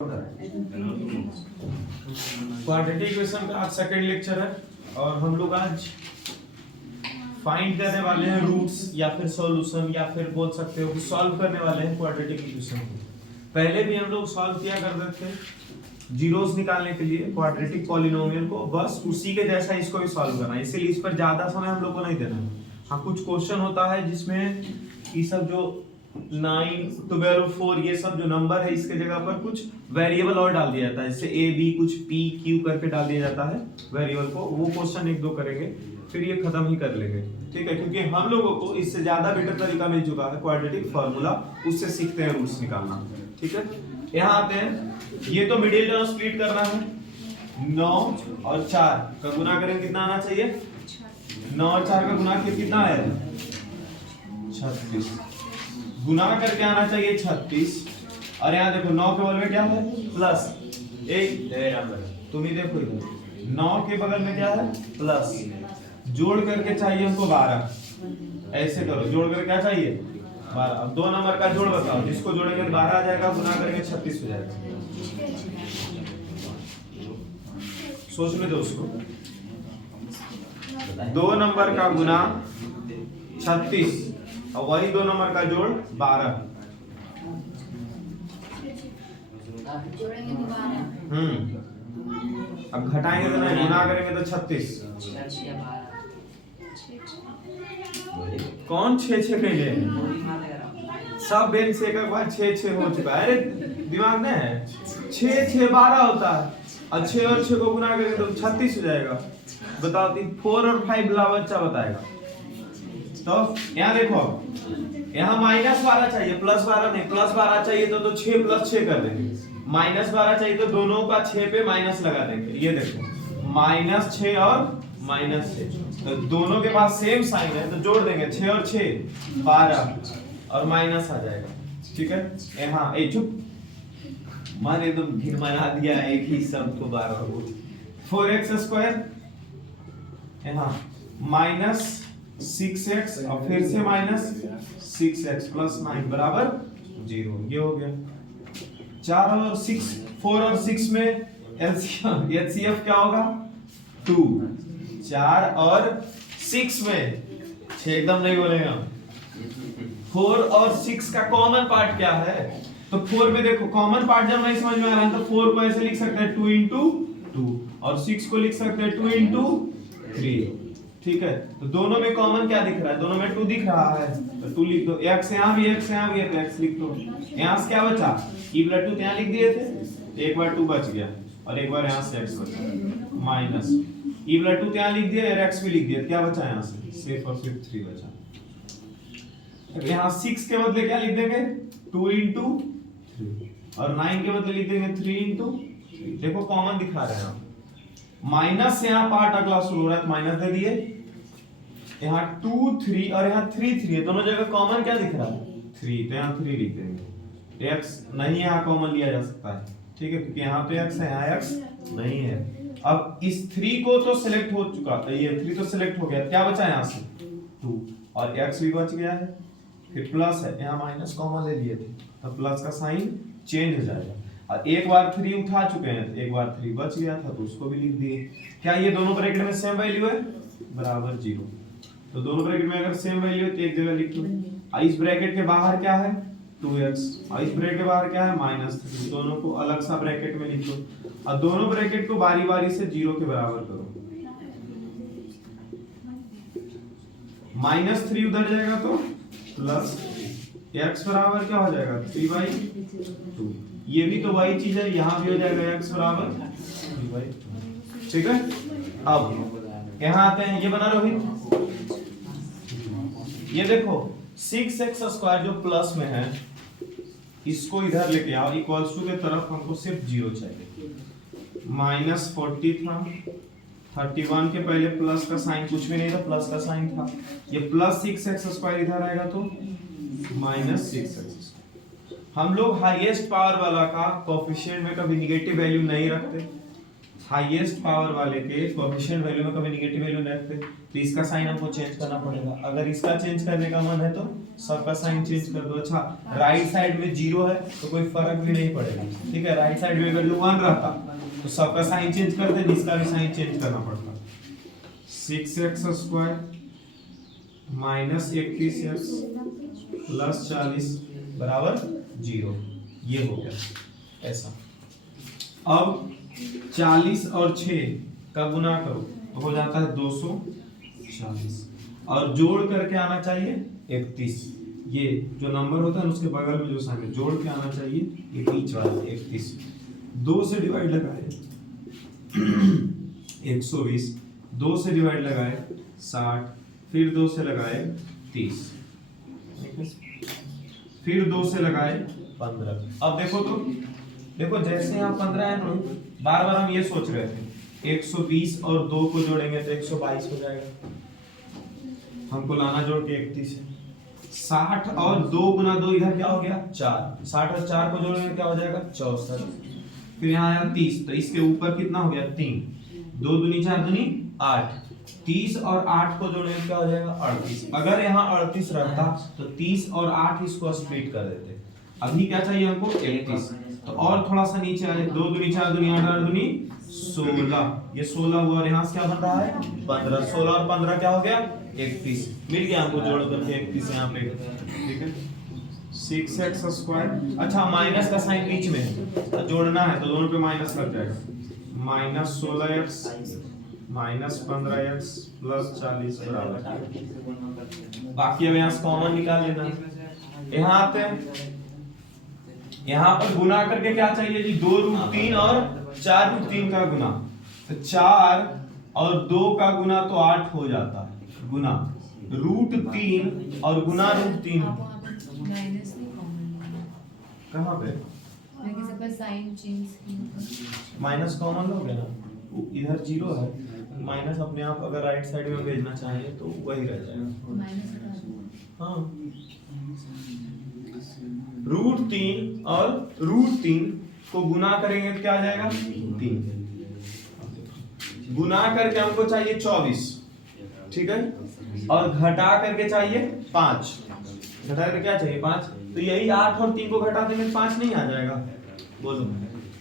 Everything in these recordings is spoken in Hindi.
क्वाड्रेटिक इक्वेशन का आज सेकंड लेक्चर है और हम लोग आज फाइंड करने वाले हैं रूट्स या फिर सॉल्यूशन या फिर बोल सकते हो कि सॉल्व करने वाले हैं क्वाड्रेटिक इक्वेशन को। पहले भी हम लोग सॉल्व किया करते थे जीरोस निकालने के लिए क्वाड्रेटिक पॉलिनोमियल को, बस उसी के जैसा इसको भी सॉल्व करना है, इसीलिए इस पर ज्यादा समय हम लोग को नहीं देना है। हाँ, कुछ क्वेश्चन होता है जिसमें ये सब जो 9, 12, 4 ये सब जो नंबर है इसके जगह पर कुछ वेरिएबल और डाल दिया जाता है, जैसे ए बी कुछ पी क्यू करके डाल दिया जाता है वेरिएबल को। वो क्वेश्चन एक दो करेंगे फिर ये खत्म ही कर लेंगे, ठीक है, क्योंकि हम लोगों को इससे ज्यादा बेटर तरीका मिल चुका है क्वाड्रेटिक फार्मूला, उससे सीखते हैं रूट्स निकालना। ठीक है, यहाँ आते हैं, ये तो मिडिल टर्म स्प्लिट करना है, 9 और 4 का गुना करें कितना आना चाहिए, 9 और 4 का गुना कितना है 36, गुना करके आना चाहिए 36। और यहाँ देखो 9 के बगल में क्या है प्लस, एक तुम ही देखो इधर 9 के बगल में क्या है प्लस, जोड़ करके चाहिए हमको 12, ऐसे करो जोड़ कर क्या चाहिए 12। अब दो नंबर का जोड़ बताओ, जिसको जोड़ेंगे 12 आ जाएगा, गुना करेंगे 36 हो जाएगा। सोच में दो उसको, दो नंबर का गुना 36 और वही दो नंबर का जोड़ 12। अब घटाएंगे तो नहीं, गुना करेंगे तो 36। कौन 6 के लिए सब बेंच से एक बार 6 हो चुका है, अरे दिमाग में है 6 12 होता है और 6 और 6 को गुना करेंगे तो 36 हो जाएगा। बताओ 4 और 5 ला बच्चा बताएगा। तो यहाँ देखो, यहाँ -12 चाहिए, +12 नहीं, +12 चाहिए तो 6 + 6 कर देंगे, -12 चाहिए तो दोनों का 6 पे माइनस लगा देंगे। ये देखो -6 और -6, तो दोनों के पास सेम साइन है तो जोड़ देंगे 6 और 6 12 और माइनस आ जाएगा। ठीक है, यहाँ ए चुप मान एकदम घिन बना दिया एक ही सब को बार-बार बोल। 4x² यहाँ -6x और फिर से -6x + 9 बराबर 0। ये हो गया 4 और 6, 4 और 6 में एचसीएफ क्या होगा 2, 4 और 6 में 6 एकदम नहीं बोलेगा। 4 और 6 का कॉमन पार्ट क्या है, तो 4 में देखो कॉमन पार्ट जब नहीं समझ में आ रहा है तो 4 को ऐसे लिख सकते हैं 2 × 2 और 6 को लिख सकते हैं 2 × 3। ठीक है, तो दोनों में कॉमन क्या दिख रहा है, दोनों में 2 दिख रहा है तो 2 लिख दो। x यहाँ भी x यहाँ भी है तो x लिख दो। यहाँ से क्या बचा, e+2 यहाँ लिख दिए थे, एक बार 2 बच गया और एक बार यहाँ से x बचा माइनस, e+2 यहाँ लिख दिया और x भी लिख दिया, क्या बचा यहाँ से सिर्फ और सिर्फ 3 बचा। अब यहाँ 6 के बदले क्या लिख देंगे 2 × 3 और 9 के बदले लिख देंगे 3 × 3। देखो कॉमन दिखा रहे हैं, माइनस से यहाँ पार्ट अगला शुरू हो रहा है तो माइनस दे दिए, यहाँ 2 3 और यहाँ 3 3 है, दोनों जगह कॉमन क्या दिख रहा है 3, तो यहाँ 3 लिख देंगे। x नहीं यहाँ कॉमन लिया जा सकता है, ठीक है, क्योंकि यहाँ तो x है, यहाँ x नहीं है। अब इस 3 को तो सिलेक्ट हो चुका था, ये 3 तो सिलेक्ट हो गया, क्या बचा यहाँ से 2 और x भी बच गया है, फिर प्लस है, यहाँ माइनस कॉमन ले लिए थे तो प्लस का साइन चेंज हो जाएगा। और एक बार 3 उठा चुके हैं, एक बार 3 बच गया था तो उसको भी लिख दिए। क्या ये दोनों ब्रैकेट में सेम वैल्यू है बराबर 0, तो दोनों ब्रैकेट में अगर सेम वैल्यू है तो एक जगह लिख दो। इस ब्रैकेट के बाहर क्या है 2x और इस ब्रैकेट के बाहर क्या है -3, दोनों को अलग सा ब्रैकेट में लिख दो और दोनों ब्रैकेट को बारी-बारी से 0 के बराबर करो। -3 उधर जाएगा तो प्लस x बराबर क्या हो जाएगा 3/2, ये भी तो वही चीज है, यहाँ भी हो जाएगा x बराबर 3/2। ठीक है, अब यहाँ आते हैं, ये बना रोहित, ये देखो 6x² जो प्लस में है इसको इधर लेके आओ, इक्वल्स टू के तरफ हमको सिर्फ 0 चाहिए। -40 था, 31 के पहले प्लस का साइन कुछ भी नहीं था, प्लस का साइन था, ये +6x² इधर आएगा तो -6x²। हम लोग हाईएस्ट पावर वाला का कोएफिशिएंट में कभी नेगेटिव वैल्यू नहीं रखते, हाईएस्ट पावर वाले के कोएफिशिएंट वैल्यू में कभी नेगेटिव वैल्यू नहीं रखते, तो इसका साइन हमको चेंज करना पड़ेगा। अगर इसका चेंज करने का मन है तो सबका साइन चेंज कर दो। अच्छा, राइट साइड में 0 है तो कोई फर्क भी नहीं पड़ेगा, ठीक है। राइट साइड में वैल्यू 1 रहता तो सबका साइन चेंज कर दे, इसका भी साइन चेंज करना पड़ता। 6x² माइनस 31x प्लस 40 बराबर 0, ये हो गया ऐसा। अब 40 और 6 का गुना करो तो हो जाता है 240, और जोड़ करके आना चाहिए 31। ये जो नंबर होता है उसके बगल में जो साइन है जोड़ के आना चाहिए, ये बीच वाला 31। 2 से डिवाइड लगाए 120, 2 से डिवाइड लगाए 60, फिर 2 से लगाए 30, फिर 2 से लगाए 15। अब देखो तो, देखो जैसे यहाँ 15 है ना, बार बार हम ये सोच रहे थे 120 और 2 को जोड़ेंगे तो 122 हो जाएगा, हमको लाना जोड़ के 31 है। 60 और 2 गुना 2 इधर क्या हो गया 4, 60 और 4 को जोड़ेंगे क्या हो जाएगा 64, फिर यहाँ आया 30 तो इसके ऊपर कितना हो गया 3, 2 दूनी 4 दूनी 8, 30 और 8 को जोड़ेंगे क्या हो जाएगा 38। अगर यहाँ 38 रहता तो 30 और 8 इसको स्प्लिट कर देते। अभी क्या चाहिए हमको 31, तो और थोड़ा सा नीचे आ जाए, 2 दूनी 4 दूनी 8 8 दूनी 16, ये 16 हुआ, और यहाँ से क्या बन रहा है 15, 16 और 15 क्या हो गया 31, मिल गया हमको जोड़ करके 31 यहाँ पे, ठीक है। 6x², अच्छा माइनस का साइन बीच में है तो जोड़ना है तो दोनों पे माइनस लग जाएगा, minus 16x minus 15x plus 40 बराबर। बाकी अब यहाँ से कॉमन निकाल लेना। यहाँ आते हैं, यहाँ पर गुना करके क्या चाहिए जी 2√3 और 4√3 का गुना, तो 4 और 2 का गुना तो 8 हो जाता है, गुना √3 और गुना √3 माइनस नहीं कॉमन, कहाँ पे लेकिन सब साइन चेंज माइनस कॉमन लोगे ना, इधर 0 है, माइनस अपने आप अगर राइट साइड में भेजना चाहिए तो वही रह जाएगा माइनस हटा दो। हाँ, √3 और √3 को गुना करेंगे तो क्या आ जाएगा 3, गुना करके हमको चाहिए 24, ठीक है, और घटा करके चाहिए 5, घटा करके क्या चाहिए 5, तो यही 8 और 3 को घटा देंगे 5 नहीं आ जाएगा, बोलो।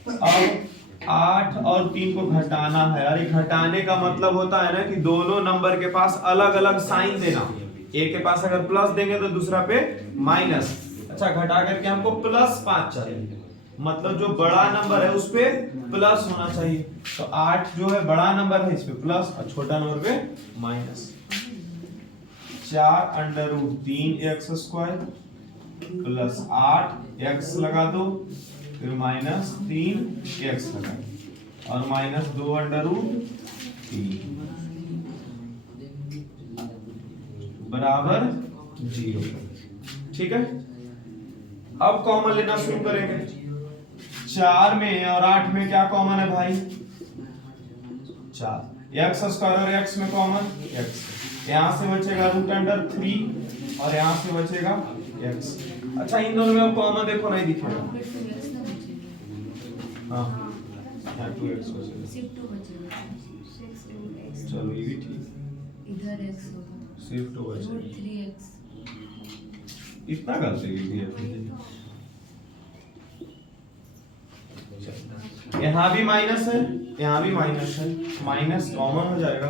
अब 8 और 3 को घटाना है, अरे घटाने का मतलब होता है ना कि दोनों नंबर के पास अलग अलग साइन देना, एक के पास अगर प्लस देंगे तो दूसरा पे माइनस। अच्छा, घटा करके हमको +5 चाहिए, मतलब जो बड़ा नंबर है उस पे प्लस होना चाहिए, तो 8 जो है बड़ा नंबर है इस पे प्लस और छोटा नंबर पे माइनस। 4√3x² प्लस 8x लगा दो, फिर -3x लगा और -2√3 बराबर 0, ठीक है। अब कॉमन लेना शुरू करेंगे। 4 में और 8 में क्या कॉमन है भाई 4, x² और x में कॉमन x, यहाँ से बचेगा √3 और यहाँ से बचेगा x। अच्छा, इन दोनों में अब कॉमन देखो नहीं दिखेगा, हाँ यहाँ 2x बचेगा, सिर्फ 2 बचेगा, चलो ये भी ठीक, इधर x होगा सिर्फ 2 बचेगा, √3x, इतना करते यहाँ भी माइनस है, यहाँ भी माइनस है, माइनस कॉमन हो जाएगा,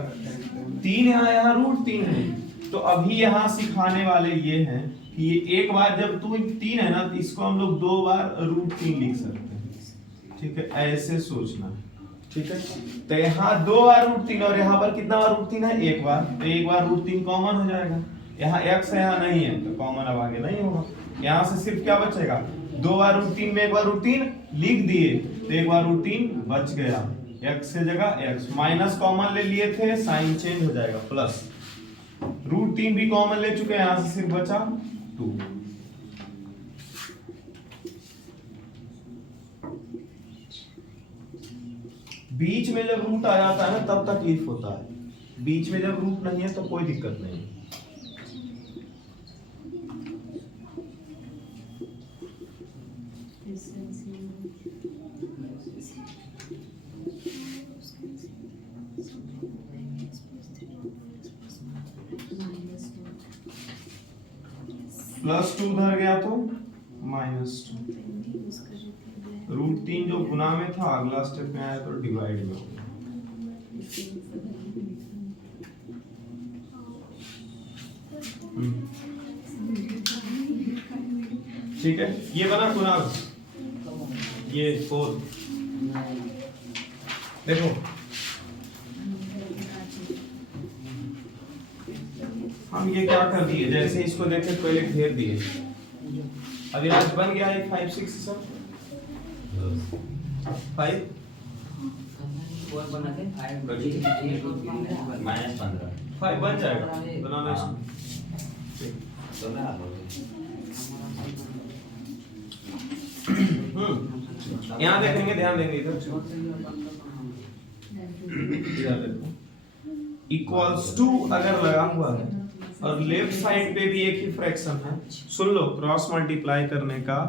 3 यहाँ √3 है, तो अभी यहाँ सिखाने वाले ये हैं कि ये एक बार जब 3 है ना तो इसको हम लोग 2 बार √3 लिख सकते हैं, ठीक है, ऐसे सोचना, ठीक है। तो यहाँ 2 बार √3 और यहाँ पर कितना बार √3 है, एक बार, तो एक बार √3 कॉमन हो जाएगा, यहाँ x है यहाँ नहीं है तो कॉमन अब आगे नहीं होगा, यहाँ से सिर्फ क्या बचेगा 2 बार √3 में एक बार √3 लिख दिए तो एक बार √3 बच गया, x से जगह x, माइनस कॉमन ले लिए थे साइन चेंज हो जाएगा प्लस, √3 भी कॉमन ले चुके हैं, यहाँ से सिर्फ बचा 2। बीच में जब रूट आ जाता है ना तब तकलीफ होता है, बीच में जब रूट नहीं है तो कोई दिक्कत नहीं। +2 उधर गया तो -2। √3 जो गुना में था अगला स्टेप में आया तो डिवाइड में हो गया। ठीक है, ये बना गुना, ये 4। देखो हम ये क्या कर दिए, जैसे इसको देखे पहले घेर दिए। अभी आज बन गया है 5 6 सब 5 और बना के -15 5 बन जाएगा, बना लो इसको। तो ना यहाँ देखेंगे, ध्यान देंगे इधर इक्वल्स टू अगर लगा हुआ है और लेफ्ट साइड पे भी एक ही फ्रैक्शन है, सुन लो, क्रॉस मल्टीप्लाई करने का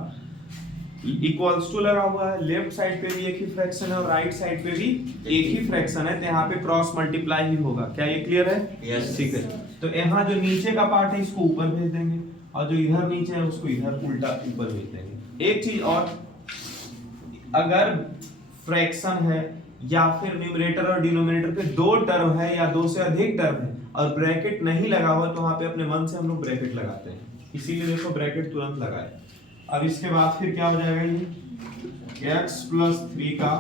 इक्वल्स टू लगा हुआ है, लेफ्ट साइड पे भी एक ही फ्रैक्शन है और राइट साइड पे भी एक ही फ्रैक्शन है, तो यहाँ पे क्रॉस मल्टीप्लाई ही होगा। क्या ये क्लियर है? Yes. ठीक है, तो यहाँ जो नीचे का पार्ट है इसको ऊपर भेज देंगे और जो इधर नीचे है उसको इधर उल्टा ऊपर भेज देंगे। एक चीज और, अगर फ्रैक्शन है या फिर न्यूमरेटर और डिनोमिनेटर पे 2 टर्म है या 2 से अधिक टर्म है और ब्रैकेट नहीं लगा हुआ तो वहां पे अपने मन से हम लोग ब्रैकेट लगाते हैं, इसीलिए देखो ब्रैकेट तुरंत लगाए। अब इसके बाद फिर क्या हो जाएगा, ये x + 3 का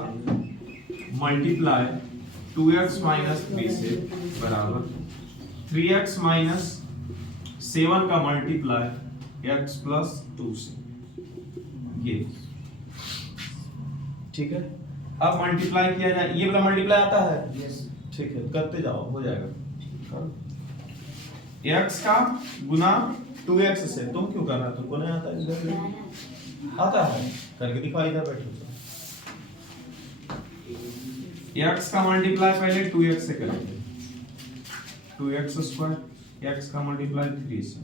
मल्टीप्लाई 2x - 3 से बराबर 3x - 7 का मल्टीप्लाई x + 2 से, ये ठीक है। अब मल्टीप्लाई किया जाए, ये वाला मल्टीप्लाई आता है, यस ठीक है, करते जाओ, हो जाएगा। x का गुना 2x से, तुम क्यों कर रहा है, तुमको नहीं आता? इधर आता है, करके दिखाओ, इधर बैठो। x का मल्टीप्लाई पहले 2x से करेंगे, 2x², x का मल्टीप्लाई 3 से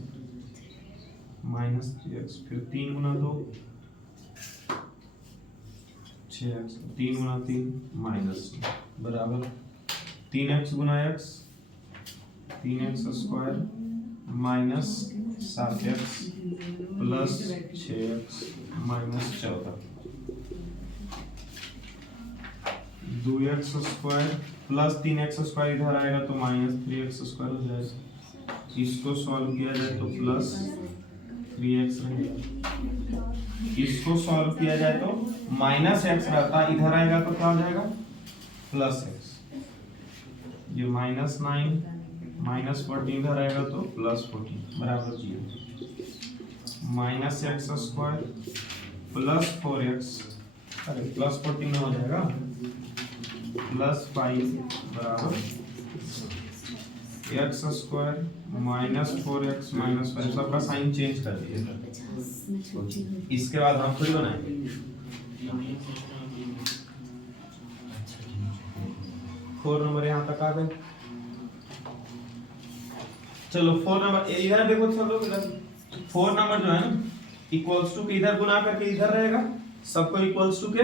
-3x, फिर 3 गुना 2 6x, 3 गुना 3 -2 बराबर 3x गुना x 3x² -7x plus 6x -14 2x² plus 3x² इधर आएगा तो -3x² हो जाएगा। इसको सॉल्व किया जाए तो प्लस 3x रहेगा, इसको सॉल्व किया जाए तो -x रहता, इधर आएगा तो क्या हो जाएगा +x, ये -9 -14 इधर आएगा तो +14 बराबर 0, -x² प्लस 4x, अरे +14 में हो जाएगा +5 बराबर x² -4x -5, सबका साइन चेंज कर दिए। इसके बाद हम थोड़ी बनाएंगे 4 नंबर यहाँ तक आ गए। चलो 4 नंबर इधर देखो, सब लोग इधर 4 नंबर जो है ना इक्वल्स टू के इधर गुना करके इधर रहेगा, सबको इक्वल्स टू के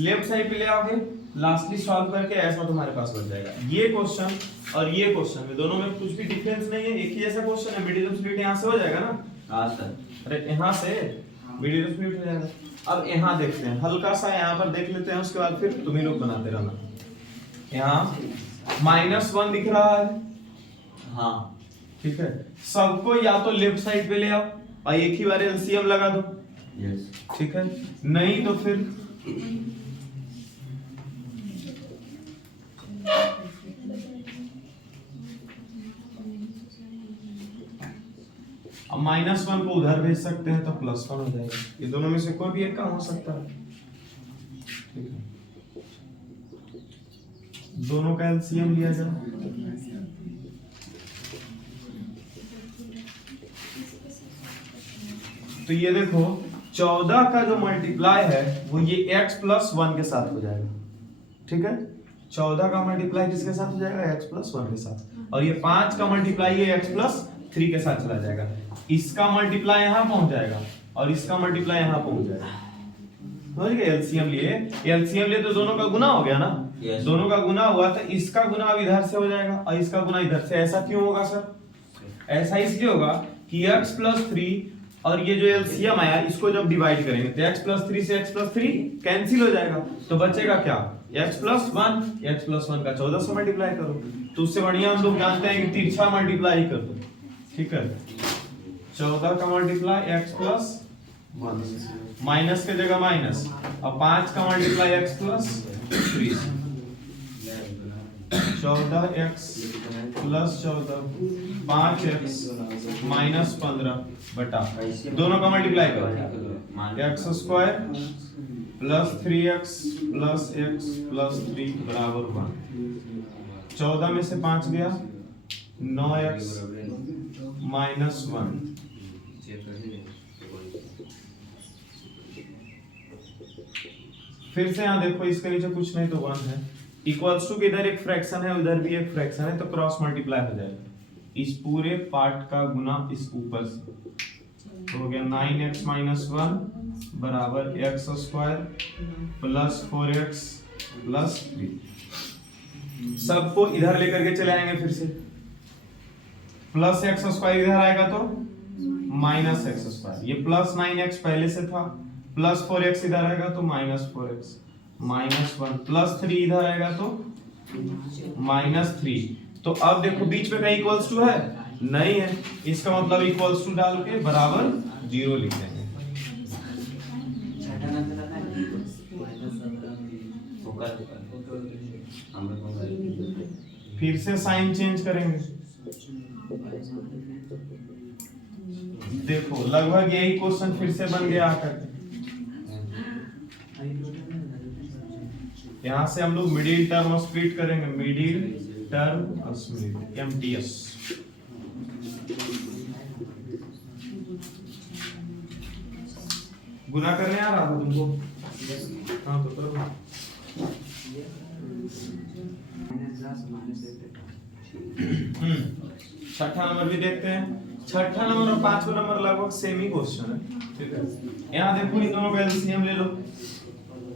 लेफ्ट साइड पे ले आओगे, लास्टली सॉल्व करके ऐसा तुम्हारे पास बच जाएगा। ये क्वेश्चन और ये क्वेश्चन में दोनों में कुछ भी डिफरेंस नहीं है, एक ही जैसा क्वेश्चन है। मिडिल स्प्लिट यहाँ से हो जाएगा ना, हाँ सर, अरे यहाँ से मिडिल स्प्लिट हो जाएगा। अब यहाँ देखते हैं, हल्का सा यहाँ पर देख लेते हैं, उसके बाद फिर तुम ही लोग बनाते रहना। यहाँ -1 दिख रहा है, हाँ ठीक है, सबको या तो लेफ्ट साइड पे ले आओ और एक ही बार एलसीएम लगा दो, यस, ठीक है, नहीं तो फिर अब -1 को उधर भेज सकते हैं तो +1 हो जाएगा। ये दोनों में से कोई भी एक काम हो सकता है, ठीक है, दोनों का एलसीएम लिया जाए। तो ये देखो 14 का जो मल्टीप्लाई है वो ये x + 1 के साथ हो जाएगा, ठीक है, 14 का मल्टीप्लाई किसके साथ हो जाएगा, x + 1 के साथ, और ये 5 का मल्टीप्लाई ये x + 3 के साथ चला जाएगा। इसका मल्टीप्लाई यहाँ पहुंच जाएगा और इसका मल्टीप्लाई यहाँ पहुंच जाएगा, समझ गए? एलसीएम लिए तो दोनों का गुना हो गया ना, Yes. दोनों का गुना हुआ तो इसका गुना अब इधर से हो जाएगा और इसका गुना इधर से। ऐसा क्यों होगा सर? ऐसा इसलिए होगा कि x + 3 और ये जो एलसीएम आया इसको जब डिवाइड करेंगे तो x प्लस 3 से x प्लस 3 कैंसिल हो जाएगा, तो बचेगा क्या x प्लस 1, x प्लस 1 का 14 से मल्टीप्लाई करो, तो उससे बढ़िया हम लोग जानते हैं कि तिरछा मल्टीप्लाई कर दो, ठीक है 14 का मल्टीप्लाई x प्लस 1 माइनस के जगह माइनस, और 5 का multiply x plus 3 14x plus 14 5x minus 15 बटा दोनों का मल्टीप्लाई करो x square plus 3x plus x plus 3 बराबर 1। 14 में से 5 गया 9x माइनस 1। फिर से यहाँ देखो इसके नीचे कुछ नहीं तो 1 है, इक्वल्स टू के इधर एक फ्रैक्शन है उधर भी एक फ्रैक्शन है, तो क्रॉस मल्टीप्लाई हो जाएगा, इस पूरे पार्ट का गुना इस ऊपर से, तो हो गया 9x माइनस 1 बराबर x square plus 4x plus 3। सबको इधर लेकर के चले आएंगे, फिर से प्लस x स्क्वायर इधर आएगा तो माइनस x स्क्वायर, ये प्लस 9x पहले से था, प्लस 4x इधर आएगा तो माइनस 4x माइनस 1 प्लस 3 इधर आएगा तो माइनस 3। तो अब देखो बीच में कहीं इक्वल्स टू है नहीं है, इसका मतलब इक्वल्स टू डाल के बराबर 0 लिख देंगे। फिर से साइन चेंज करेंगे, देखो लगभग यही क्वेश्चन फिर से बन गया आकर, यहाँ से हम लोग मिडिल टर्म स्प्लिट करेंगे, मिडिल टर्म स्प्लिट एमटीएस। गुना करने आ रहा था तुमको? हाँ तो करो। छठा नंबर भी देखते हैं। छठा नंबर और पांचवा नंबर लगभग सेम ही क्वेश्चन है, ठीक है। यहाँ देखो इन दोनों का एलसीएम ले लो,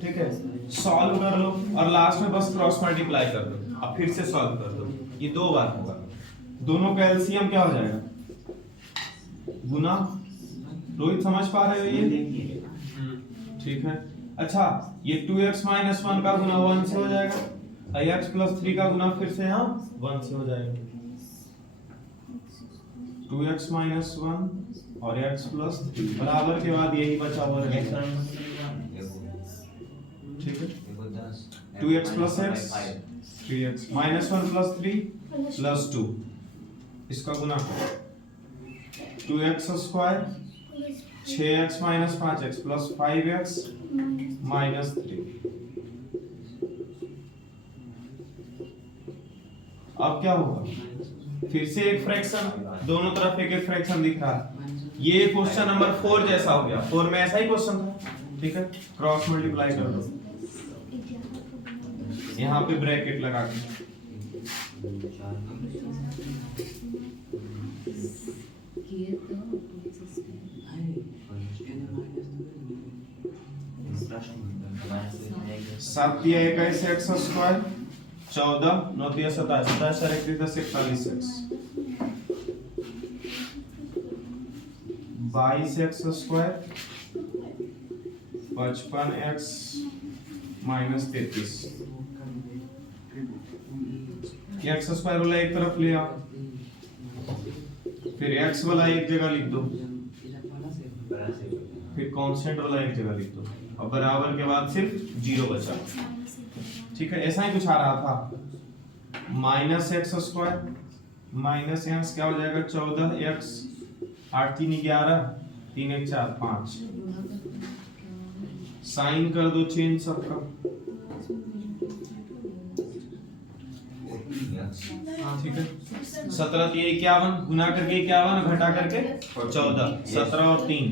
ठीक है, सॉल्व कर लो और लास्ट में बस क्रॉस मल्टीप्लाई कर दो, अब फिर से सॉल्व कर दो, ये 2 बार होगा। दोनों का एलसीएम क्या हो जाएगा? गुना। रोहित समझ पा रहे हो ये? ठीक है। अच्छा ये 2x माइनस 1 का गुना 1 से हो जाएगा, और x प्लस 3 का गुना फिर से यहाँ 1 से हो जाएगा। 2x माइनस 1 और x प्लस 3 बराबर के बाद यही बचा हुआ रहेगा, ठीक है। 2x plus x 3x minus 1 plus 3 plus 2, इसका गुना 2x square 6x minus 5x plus 5x minus 3। अब क्या होगा? फिर से एक फ्रैक्शन, दोनों तरफ एक एक फ्रैक्शन दिख रहा है। ये क्वेश्चन नंबर 4 जैसा हो गया, 4 में ऐसा ही क्वेश्चन था, ठीक है। क्रॉस मल्टीप्लाई कर दो, यहाँ पे ब्रैकेट लगा के, सात दिया 21 एक्स स्क्वायर 14 9 दिया 27 27 और 31 41 x 22 x square 55 x minus 33। X square वाला एक तरफ ले आओ, फिर एक्स वाला एक जगह लिख दो, फिर कांस्टेंट वाला एक जगह लिख दो, और बराबर के बाद सिर्फ 0 बचा, ठीक है। ऐसा ही कुछ आ रहा था, माइनस एक्स स्क्वायर माइनस यहाँ से क्या हो जाएगा 14 एक्स 8 3 11 3 1 4 5। साइन कर दो चेंज सबका, ठीक है। 17 3 51 गुना करके 51 घटा करके 14 17 और 3।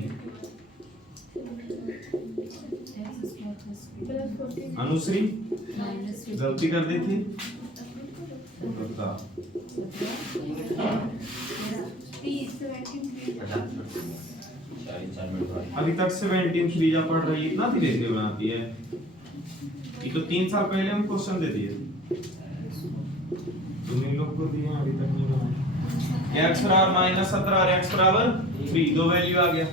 अनुश्री गलती कर दी थी, अभी तक 17 3 पढ़ रही है, इतना धीरे धीरे बनाती है। ये तो 3 साल पहले हम क्वेश्चन दे दिए, तुम्हें लोग को दिए अभी तक नहीं बनाए। x बराबर -17 और x बराबर 3, दो वैल्यू आ गया।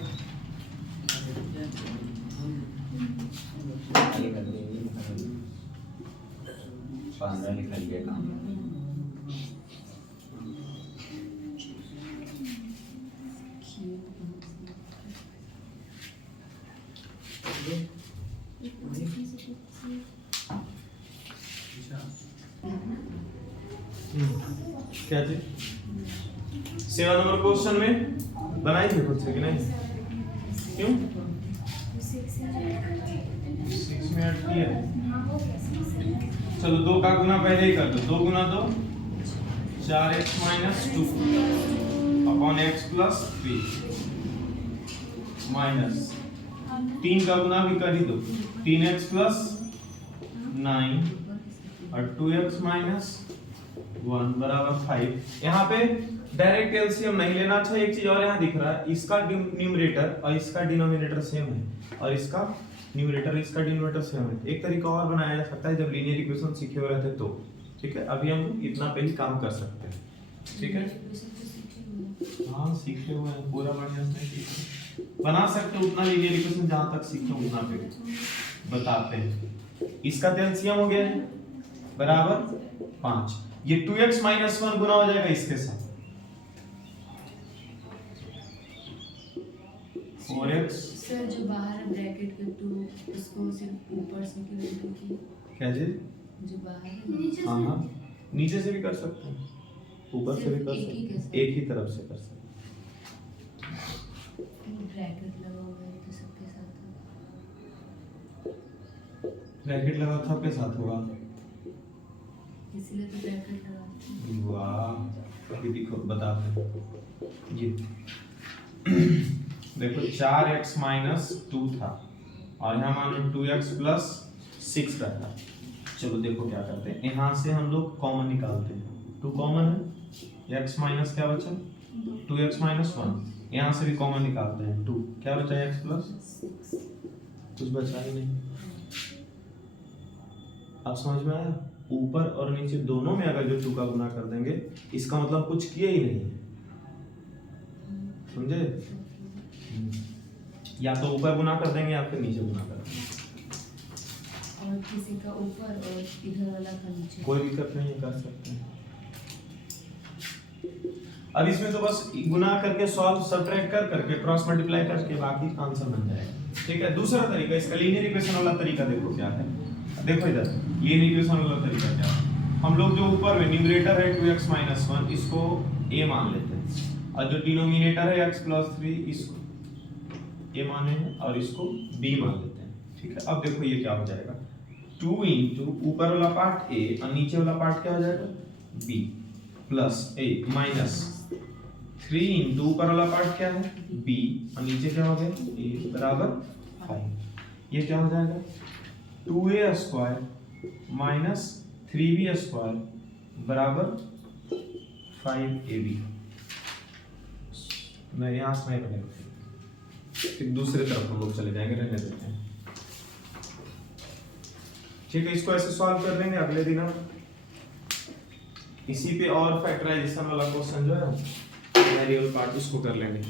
15 निकल गया काम। क्या चीज 7 नंबर क्वेश्चन में बनाई थी खुद से कि नहीं? क्यों 6 मिनट की है। चलो 2 का गुना पहले ही कर दो। 2 गुना 2 4x - 2 अपॉन x + 3 माइनस 3 का गुना भी कर ही दो। 3x + 9 और 2x - 1 बराबर 5। यहाँ पे डायरेक्ट एलसीएम नहीं लेना चाहिए। एक चीज और यहाँ दिख रहा है, इसका न्यूमरेटर और इसका डिनोमिनेटर सेम है और इसका न्यूमरेटर इसका डिनोमिनेटर सेम है। एक तरीका और बनाया जा सकता है जब लीनियर इक्वेशन सीखे हुए रहते तो। ठीक है, अभी हम इतना पे ही काम कर सकते हैं। ठीक है, हाँ सीखे हुए हैं पूरा बढ़िया से सीखे। बना सकते हो उतना लीनियर इक्वेशन जहां तक सीखे उतना पे बताते हैं। इसका एलसीएम हो गया है बराबर 5। ये 2x - 1 गुना हो जाएगा इसके साथ 4x। सर जो बाहर है ब्रैकेट के तो उसको सिर्फ ऊपर से की वैल्यू की क्या चीज? जो बाहर है हाँ हाँ नीचे से भी कर सकते हैं, ऊपर से भी कर सकते हैं, एक ही तरफ से कर सकते हैं। ब्रैकेट लगा हुआ है तो सबके साथ ब्रैकेट लगा था के साथ होगा। इसलिए तो ब्रैकेट लगा। वाह, अभी देखो बताते हैं ये देखो 4x - 2 था और यहाँ मान लो 2x + 6 का था। चलो देखो क्या करते हैं, यहाँ से हम लोग कॉमन निकालते हैं। 2 कॉमन है, x माइनस क्या बचा 2x - 1। यहाँ से भी कॉमन निकालते हैं 2 क्या बचा x + कुछ बचा ही नहीं। अब समझ में आया? ऊपर और नीचे दोनों में अगर जो 2 का गुना कर देंगे इसका मतलब कुछ किए ही नहीं है। समझे? या तो ऊपर गुना कर देंगे या फिर नीचे गुना कर देंगे। और किसी का ऊपर और इधर वाला का नीचे। कोई दिक्कत नहीं है, कर सकते हैं। अब इसमें तो बस गुना करके सॉल्व सब्ट्रैक्ट कर करके क्रॉस मल्टीप्लाई करके बाकी आंसर बन जाएगा। ठीक है, दूसरा तरीका इसका लीनियर इक्वेशन वाला तरीका देखो क्या है। देखो इधर लीनियर इक्वेशन वाला तरीका क्या है। हम लोग जो ऊपर में न्यूमरेटर है 2x - 1 इसको a मान लेते हैं और जो डिनोमिनेटर है x + 3 इसको a माने हैं और इसको b मान लेते हैं। ठीक है, अब देखो ये क्या हो जाएगा 2 * ऊपर वाला पार्ट a और नीचे वाला पार्ट क्या हो जाएगा b प्लस a माइनस 3 * ऊपर वाला पार्ट क्या है b और नीचे क्या हो गया a बराबर 5। ये क्या हो जाएगा 2a² - 3b² बराबर 5ab। नहीं यहाँ से नहीं बनेगा, एक दूसरे तरफ हम लोग चले जाएंगे, रहने देते हैं। ठीक है, इसको ऐसे सॉल्व कर देंगे। अगले दिन हम इसी पे और फैक्टराइजेशन वाला क्वेश्चन जो है वेरिएबल पार्ट उसको कर लेंगे।